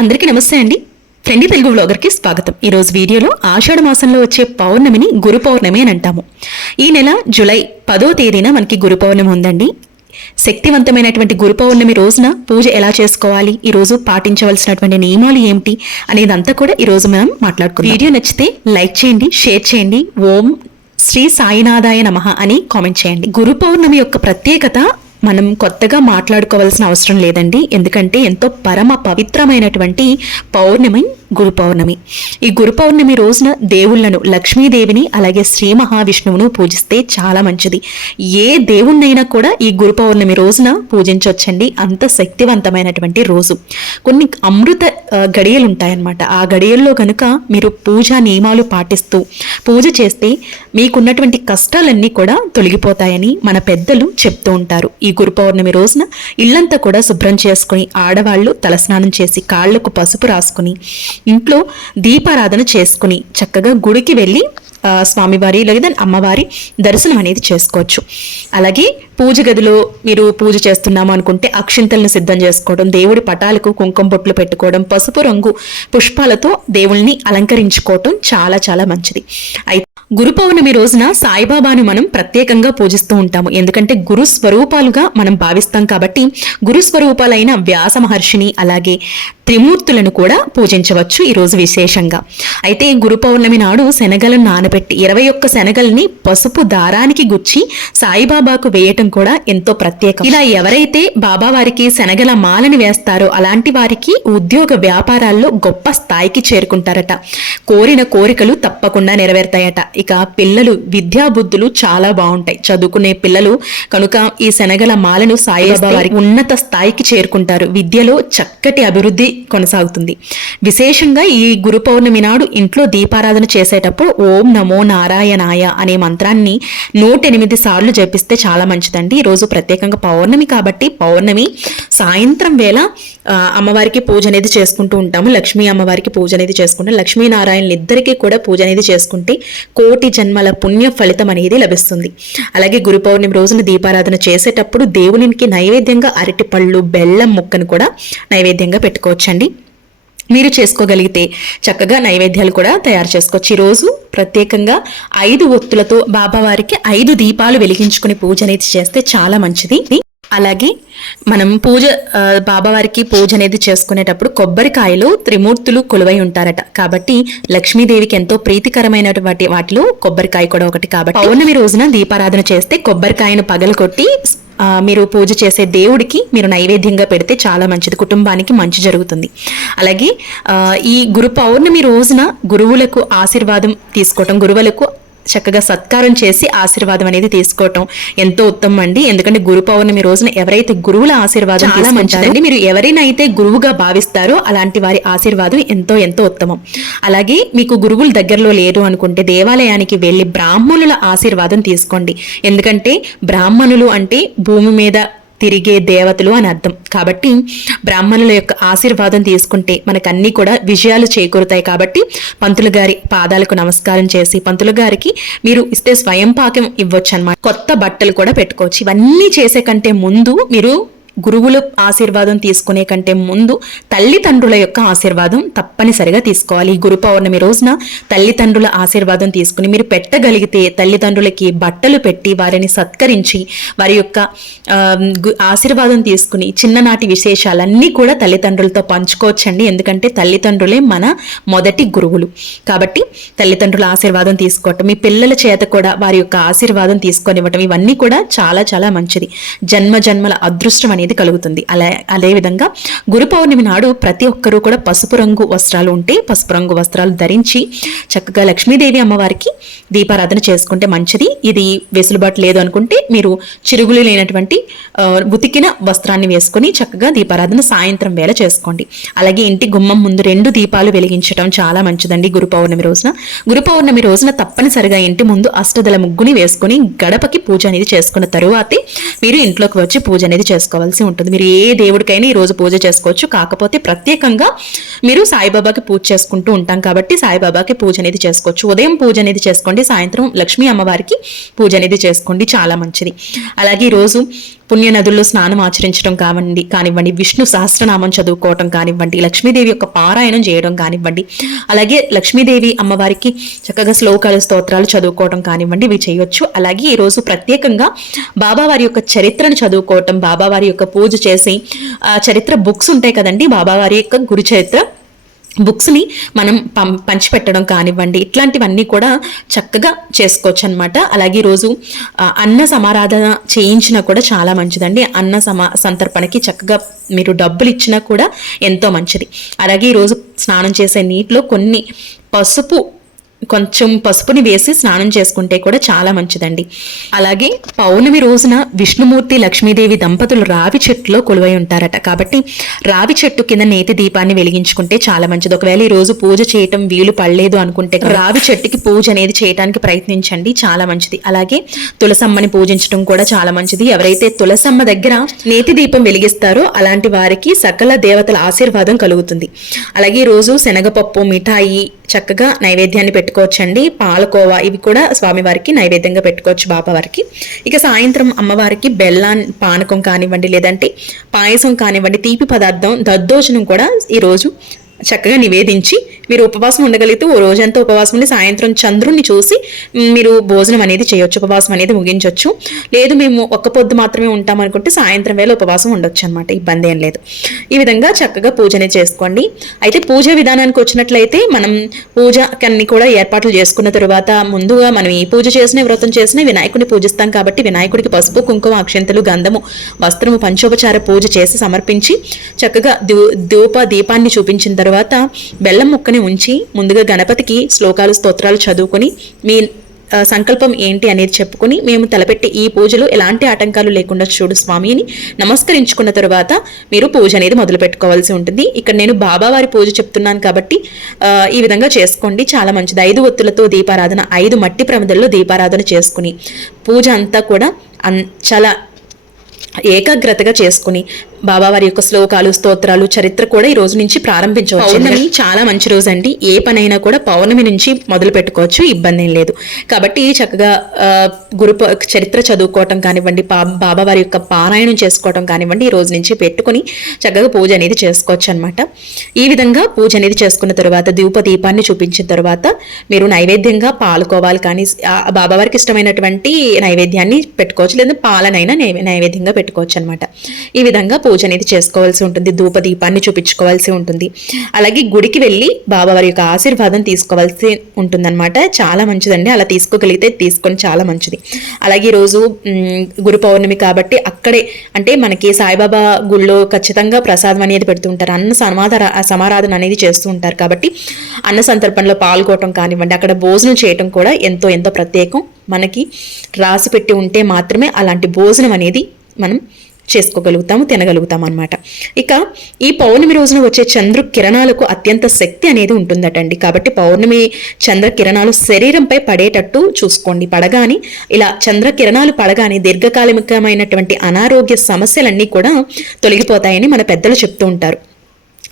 అందరికీ నమస్తే అండి. ఫ్రెండ్లీ తెలుగు వ్లాగర్కి స్వాగతం. ఈరోజు వీడియోలో ఆషాఢ మాసంలో వచ్చే పౌర్ణమిని గురు పౌర్ణమి అని అంటాము. ఈ నెల జూలై 10వ తేదీన మనకి గురు పౌర్ణమి ఉందండి. శక్తివంతమైనటువంటి గురు పౌర్ణమి రోజున పూజ ఎలా చేసుకోవాలి, ఈ రోజు పాటించవలసినటువంటి నియమాలు ఏమిటి అనేదంతా కూడా ఈ రోజు మనం మాట్లాడుకుందాం. వీడియో నచ్చితే లైక్ చేయండి, షేర్ చేయండి. ఓం శ్రీ సాయినాథాయ నమః అని కామెంట్ చేయండి. గురు పౌర్ణమి యొక్క ప్రత్యేకత మనం కొత్తగా మాట్లాడుకోవాల్సిన అవసరం లేదండి. ఎందుకంటే ఎంతో పరమ పవిత్రమైనటువంటి పౌర్ణమి గురు పౌర్ణమి. ఈ గురు పౌర్ణమి రోజున దేవుళ్లను, లక్ష్మీదేవిని అలాగే శ్రీ మహావిష్ణువును పూజిస్తే చాలా మంచిది. ఏ దేవుణ్ణైనా కూడా ఈ గురు పౌర్ణమి రోజున పూజించవచ్చండి. అంత శక్తివంతమైనటువంటి రోజు. కొన్ని అమృత గడియలు ఉంటాయన్నమాట. ఆ గడియల్లో కనుక మీరు పూజా నియమాలు పాటిస్తూ పూజ చేస్తే మీకున్నటువంటి కష్టాలన్నీ కూడా తొలగిపోతాయని మన పెద్దలు చెప్తూ ఉంటారు. ఈ గురు పౌర్ణమి రోజున ఇల్లంతా కూడా శుభ్రం చేసుకుని ఆడవాళ్లు తలస్నానం చేసి కాళ్లకు పసుపు రాసుకుని ఇంట్లో దీపారాధన చేసుకుని చక్కగా గుడికి వెళ్ళి స్వామివారి లేదా అమ్మవారి దర్శనం అనేది చేసుకోవచ్చు. అలాగే పూజ గదిలో మీరు పూజ చేస్తున్నాము అనుకుంటే అక్షింతలను సిద్ధం చేసుకోవడం, దేవుడి పటాలకు కుంకుమ బొట్లు పెట్టుకోవడం, పసుపు రంగు పుష్పాలతో దేవుల్ని అలంకరించుకోవటం చాలా చాలా మంచిది. అయితే గురు పౌర్ణమి రోజున సాయిబాబాను మనం ప్రత్యేకంగా పూజిస్తూ ఉంటాము. ఎందుకంటే గురు స్వరూపాలుగా మనం భావిస్తాం కాబట్టి గురు స్వరూపాలైన వ్యాస మహర్షిని అలాగే త్రిమూర్తులను కూడా పూజించవచ్చు ఈరోజు విశేషంగా. అయితే గురు పౌర్ణమి నాడు శనగలను నానబెట్టి 21 శనగల్ని పసుపు దారానికి గుచ్చి సాయిబాబాకు వేయటం కూడా ఎంతో ప్రత్యేకం. ఇలా ఎవరైతే బాబా వారికి శనగల మాలని వేస్తారో అలాంటి వారికి ఉద్యోగ వ్యాపారాల్లో గొప్ప స్థాయికి చేరుకుంటారట. కోరిన కోరికలు తప్పకుండా నెరవేరుతాయట. ఇక పిల్లలు విద్యా బుద్ధులు చాలా బాగుంటాయి. చదువుకునే పిల్లలు కనుక ఈ శనగల మాలను సాయిబాబా వారికి ఉన్నత స్థాయికి చేరుకుంటారు. విద్యలో చక్కటి అభివృద్ధి కొనసాగుతుంది. విశేషంగా ఈ గురు పౌర్ణమి నాడు ఇంట్లో దీపారాధన చేసేటప్పుడు ఓం నమో నారాయణాయ అనే మంత్రాన్ని 108 సార్లు జపిస్తే చాలా మంచిదండి. ఈరోజు ప్రత్యేకంగా పౌర్ణమి కాబట్టి పౌర్ణమి సాయంత్రం వేళ అమ్మవారికి పూజ అనేది చేసుకుంటూ ఉంటాము. లక్ష్మీ అమ్మవారికి పూజ అనేది చేసుకుంటాం. లక్ష్మీనారాయణలు ఇద్దరికీ కూడా పూజ అనేది చేసుకుంటే కోటి జన్మల పుణ్య ఫలితం అనేది లభిస్తుంది. అలాగే గురు పౌర్ణమి రోజున దీపారాధన చేసేటప్పుడు దేవునికి నైవేద్యంగా అరటిపళ్ళు, బెల్లం ముక్కను కూడా నైవేద్యంగా పెట్టుకోవచ్చండి. మీరు చేసుకోగలిగితే చక్కగా నైవేద్యాలు కూడా తయారు చేసుకోవచ్చు. ఈరోజు ప్రత్యేకంగా 5 ఒత్తులతో బాబావారికి 5 దీపాలు వెలిగించుకుని పూజ అనేది చేస్తే చాలా మంచిది. అలాగే మనం బాబావారికి పూజ అనేది చేసుకునేటప్పుడు కొబ్బరికాయలు త్రిమూర్తులు కొలువై ఉంటారట. కాబట్టి లక్ష్మీదేవికి ఎంతో ప్రీతికరమైనటువంటి వాటిలో కొబ్బరికాయ కూడా ఒకటి. కాబట్టి పౌర్ణమి రోజున దీపారాధన చేస్తే కొబ్బరికాయను పగలగొట్టి మీరు పూజ చేసే దేవుడికి మీరు నైవేద్యంగా పెడితే చాలా మంచిది. కుటుంబానికి మంచి జరుగుతుంది. అలాగే ఈ గురు పౌర్ణమి రోజున గురువులకు ఆశీర్వాదం తీసుకోవటం, గురువులకు చక్కగా సత్కారం చేసి ఆశీర్వాదం అనేది తీసుకోవటం ఎంతో ఉత్తమం అండి. ఎందుకంటే గురు పౌర్ణమి రోజున ఎవరైతే గురువుల ఆశీర్వాదం చాలా మంచిదండి. మీరు ఎవరైనా అయితే గురువుగా భావిస్తారో అలాంటి వారి ఆశీర్వాదం ఎంతో ఎంతో ఉత్తమం. అలాగే మీకు గురువులు దగ్గరలో లేరు అనుకుంటే దేవాలయానికి వెళ్ళి బ్రాహ్మణుల ఆశీర్వాదం తీసుకోండి. ఎందుకంటే బ్రాహ్మణులు అంటే భూమి మీద తిరిగే దేవతలు అని అర్థం. కాబట్టి బ్రాహ్మణుల యొక్క ఆశీర్వాదం తీసుకుంటే మనకు అన్ని కూడా విజయాలు చేకూరుతాయి. కాబట్టి పంతులు గారి పాదాలకు నమస్కారం చేసి పంతులు గారికి మీరు ఇస్తే స్వయం పాకం ఇవ్వచ్చు అన్నమాట. కొత్త బట్టలు కూడా పెట్టుకోవచ్చు. ఇవన్నీ చేసే కంటే ముందు మీరు గురువుల ఆశీర్వాదం తీసుకునే కంటే ముందు తల్లిదండ్రుల యొక్క ఆశీర్వాదం తప్పనిసరిగా తీసుకోవాలి. ఈ గురు పౌర్ణమి రోజున తల్లిదండ్రుల ఆశీర్వాదం తీసుకుని మీరు పెట్టగలిగితే తల్లిదండ్రులకి బట్టలు పెట్టి వారిని సత్కరించి వారి యొక్క ఆశీర్వాదం తీసుకుని చిన్ననాటి విశేషాలన్నీ కూడా తల్లిదండ్రులతో పంచుకోవచ్చండి. ఎందుకంటే తల్లిదండ్రులే మన మొదటి గురువులు. కాబట్టి తల్లిదండ్రుల ఆశీర్వాదం తీసుకోవటం, మీ పిల్లల చేత కూడా వారి యొక్క ఆశీర్వాదం తీసుకొనివ్వటం ఇవన్నీ కూడా చాలా చాలా మంచిది. జన్మ జన్మల అదృష్టం అనేది కలుగుతుంది. అదేవిధంగా గురు పౌర్ణమి నాడు ప్రతి ఒక్కరూ కూడా పసుపు రంగు వస్త్రాలు ఉంటే పసుపు రంగు వస్త్రాలు ధరించి చక్కగా లక్ష్మీదేవి అమ్మవారికి దీపారాధన చేసుకుంటే మంచిది. ఇది వెసులుబాటు లేదు అనుకుంటే మీరు చిరుగులు లేనటువంటి ఉతికిన వస్త్రాన్ని వేసుకుని చక్కగా దీపారాధన సాయంత్రం వేళ చేసుకోండి. అలాగే ఇంటి గుమ్మం ముందు 2 దీపాలు వెలిగించడం చాలా మంచిదండి. గురు పౌర్ణమి రోజున గురు రోజున తప్పనిసరిగా ఇంటి ముందు అష్టదళ ముగ్గుని వేసుకుని గడపకి పూజ అనేది చేసుకున్న తరువాతే మీరు ఇంట్లోకి వచ్చి పూజ అనేది చేసుకోవాలి ఉంటుంది. మీరు ఏ దేవుడికైనా ఈ రోజు పూజ చేసుకోవచ్చు. కాకపోతే ప్రత్యేకంగా మీరు సాయిబాబాకి పూజ చేసుకుంటూ ఉంటాం కాబట్టి సాయిబాబాకి పూజ అనేది చేసుకోవచ్చు. ఉదయం పూజ అనేది చేసుకోండి, సాయంత్రం లక్ష్మీ అమ్మవారికి పూజ అనేది చేసుకోండి, చాలా మంచిది. అలాగే ఈ రోజు పుణ్యనదుల్లో స్నానం ఆచరించడం కానివ్వండి, విష్ణు సహస్రనామం చదువుకోవటం కానివ్వండి, లక్ష్మీదేవి యొక్క పారాయణం చేయడం కానివ్వండి, అలాగే లక్ష్మీదేవి అమ్మవారికి చక్కగా శ్లోకాలు స్తోత్రాలు చదువుకోవడం కానివ్వండి, ఇవి చేయొచ్చు. అలాగే ఈరోజు ప్రత్యేకంగా బాబావారి యొక్క చరిత్రను చదువుకోవటం, బాబావారి యొక్క పూజ చేసి చరిత్ర బుక్స్ ఉంటాయి కదండి, బాబావారి యొక్క గురు చరిత్ర బుక్స్ని మనం పంచిపెట్టడం కానివ్వండి, ఇట్లాంటివన్నీ కూడా చక్కగా చేసుకోవచ్చు అనమాట. అలాగే ఈరోజు అన్న సమారాధన చేయించినా కూడా చాలా మంచిదండి. అన్న సంతర్పణకి చక్కగా మీరు డబ్బులు ఇచ్చినా కూడా ఎంతో మంచిది. అలాగే ఈరోజు స్నానం చేసే నీటిలో కొంచెం పసుపుని వేసి స్నానం చేసుకుంటే కూడా చాలా మంచిదండి. అలాగే పౌర్ణమి రోజున విష్ణుమూర్తి లక్ష్మీదేవి దంపతులు రావి చెట్టులో కొలువై ఉంటారట. కాబట్టి రావి చెట్టు కింద నేతి దీపాన్ని వెలిగించుకుంటే చాలా మంచిది. ఒకవేళ ఈ రోజు పూజ చేయటం వీలు పడలేదు అనుకుంటే రావి చెట్టుకి పూజ అనేది చేయడానికి ప్రయత్నించండి, చాలా మంచిది. అలాగే తులసమ్మని పూజించడం కూడా చాలా మంచిది. ఎవరైతే తులసమ్మ దగ్గర నేతి దీపం వెలిగిస్తారో అలాంటి వారికి సకల దేవతల ఆశీర్వాదం కలుగుతుంది. అలాగే ఈ రోజు శనగపప్పు, మిఠాయి చక్కగా నైవేద్యాన్ని పెట్టుకోవచ్చండి. పాలకోవా ఇవి కూడా స్వామివారికి నైవేద్యంగా పెట్టుకోవచ్చు, బాబావారికి. ఇక సాయంత్రం అమ్మవారికి పానకం కానివ్వండి, లేదంటే పాయసం కానివ్వండి, తీపి పదార్థం దద్దోజనం కూడా ఈరోజు చక్కగా నివేదించి మీరు ఉపవాసం ఉండగలిగితే ఓ రోజంతా ఉపవాసం ఉండి సాయంత్రం చంద్రుణ్ణి చూసి మీరు భోజనం అనేది చేయొచ్చు, ఉపవాసం అనేది ముగించవచ్చు. లేదు మేము ఒక్క పొద్దు మాత్రమే ఉంటాం అనుకుంటే సాయంత్రం వేళ ఉపవాసం ఉండొచ్చు అనమాట, ఇబ్బంది ఏం లేదు. ఈ విధంగా చక్కగా పూజ అనేది చేసుకోండి. అయితే పూజా విధానానికి వచ్చినట్లయితే మనం పూజకన్ని కూడా ఏర్పాట్లు చేసుకున్న తరువాత ముందుగా మనం ఈ పూజ చేసిన వ్రతం చేసిన వినాయకుడిని పూజిస్తాం కాబట్టి వినాయకుడికి పసుపు, కుంకుమ, అక్షంతలు, గంధము, వస్త్రము, పంచోపచార పూజ చేసి సమర్పించి చక్కగా దీపాన్ని చూపించిన తర్వాత బెల్లం ముక్కని ఉంచి ముందుగా గణపతికి శ్లోకాలు స్తోత్రాలు చదువుకొని మీ సంకల్పం ఏంటి అనేది చెప్పుకొని మేము తలపెట్టి ఈ పూజలు ఎలాంటి ఆటంకాలు లేకుండా చూడు స్వామి అని నమస్కరించుకున్న తర్వాత మీరు పూజ అనేది మొదలు పెట్టుకోవాల్సి ఉంటుంది. ఇక్కడ నేను బాబావారి పూజ చెప్తున్నాను కాబట్టి ఈ విధంగా చేసుకోండి, చాలా మంచిది. 5 ఒత్తులతో దీపారాధన, 5 మట్టి ప్రమిదల్లో దీపారాధన చేసుకుని పూజ అంతా కూడా చాలా ఏకాగ్రతగా చేసుకుని బాబావారి యొక్క శ్లోకాలు, స్తోత్రాలు, చరిత్ర కూడా ఈ రోజు నుంచి ప్రారంభించవచ్చు. పౌర్ణమి చాలా మంచి రోజు అండి. ఏ పనైనా కూడా పౌర్ణమి నుంచి మొదలు పెట్టుకోవచ్చు, ఇబ్బంది ఏం లేదు. కాబట్టి చక్కగా చరిత్ర చదువుకోవటం కానివ్వండి, బాబావారి యొక్క పారాయణం చేసుకోవటం కానివ్వండి, ఈ రోజు నుంచి పెట్టుకుని చక్కగా పూజ అనేది చేసుకోవచ్చు అనమాట. ఈ విధంగా పూజ అనేది చేసుకున్న తర్వాత దీపాన్ని చూపించిన తర్వాత మీరు నైవేద్యంగా పాలుకోవాలి కానీ బాబావారికి ఇష్టమైనటువంటి నైవేద్యాన్ని పెట్టుకోవచ్చు, లేదా పాలనైనా నైవేద్యంగా పెట్టుకోవచ్చు అనమాట. ఈ విధంగా పూజ అనేది చేసుకోవాల్సి ఉంటుంది, దీపాన్ని చూపించుకోవాల్సి ఉంటుంది. అలాగే గుడికి వెళ్ళి బాబావారి యొక్క ఆశీర్వాదం తీసుకోవాల్సి ఉంటుందన్నమాట. చాలా మంచిదండి, అలా తీసుకోగలిగితే తీసుకొని చాలా మంచిది. అలాగే ఈరోజు గురు పౌర్ణమి కాబట్టి అక్కడే అంటే మనకి సాయిబాబా గుళ్ళో ఖచ్చితంగా ప్రసాదం అనేది పెడుతుంటారు, అన్న సమారాధన అనేది చేస్తూ ఉంటారు. కాబట్టి అన్న సంతర్పణలో పాల్గొనడం కానివ్వండి, అక్కడ భోజనం చేయటం కూడా ఎంతో ప్రత్యేకం. మనకి రాసి పెట్టి ఉంటే మాత్రమే అలాంటి భోజనం అనేది మనం చేసుకోగలుగుతాము, తినగలుగుతాం అనమాట. ఇక ఈ పౌర్ణమి రోజున వచ్చే చంద్ర కిరణాలకు అత్యంత శక్తి అనేది ఉంటుందటండి. కాబట్టి పౌర్ణమి చంద్ర కిరణాలు శరీరంపై పడేటట్టు చూసుకోండి. పడగాని ఇలా చంద్ర కిరణాలు పడగాని దీర్ఘకాలికమైనటువంటి అనారోగ్య సమస్యలన్నీ కూడా తొలగిపోతాయని మన పెద్దలు చెప్తూ ఉంటారు.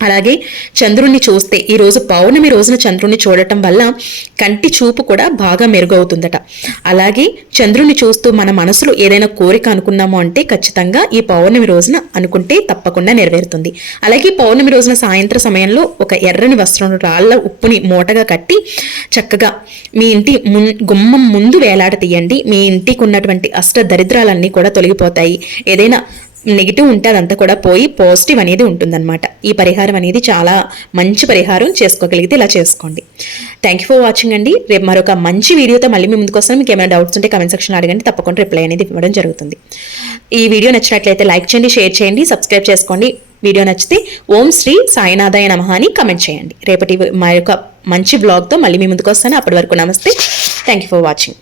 అలాగే చంద్రుణ్ణి చూస్తే ఈరోజు పౌర్ణమి రోజున చంద్రుణ్ణి చూడటం వల్ల కంటి చూపు కూడా బాగా మెరుగవుతుందట. అలాగే చంద్రుణ్ణి చూస్తూ మన మనసులో ఏదైనా కోరిక అనుకున్నాము అంటే ఖచ్చితంగా ఈ పౌర్ణమి రోజున అనుకుంటే తప్పకుండా నెరవేరుతుంది. అలాగే పౌర్ణమి రోజున సాయంత్రం సమయంలో ఒక ఎర్రని వస్త్రం రాళ్ళ ఉప్పుని మూటగా కట్టి చక్కగా మీ ఇంటి గుమ్మం ముందు వేలాడ తీయండి. మీ ఇంటికి ఉన్నటువంటి అష్ట దరిద్రాలన్నీ కూడా తొలగిపోతాయి. ఏదైనా నెగిటివ్ ఉంటే అదంతా కూడా పోయి పాజిటివ్ అనేది ఉంటుందన్నమాట. ఈ పరిహారం అనేది చాలా మంచి పరిహారం, చేసుకోగలిగితే ఇలా చేసుకోండి. థ్యాంక్ యూ ఫర్ వాచింగ్ అండి. రేపు మరొక మంచి వీడియోతో మళ్ళీ మీ ముందుకు వస్తాను. మీకు ఏమైనా డౌట్స్ ఉంటే కమెంట్ సెక్షన్లో అడగండి, తప్పకుండా రిప్లై అనేది ఇవ్వడం జరుగుతుంది. ఈ వీడియో నచ్చినట్లయితే లైక్ చేయండి, షేర్ చేయండి, సబ్స్క్రైబ్ చేసుకోండి. వీడియో నచ్చితే ఓం శ్రీ సాయినాథాయ నమః అని కమెంట్ చేయండి. రేపటి మరొక మంచి బ్లాగ్తో మళ్ళీ మీ ముందుకు వస్తాను. అప్పటి వరకు నమస్తే. Thank you for watching.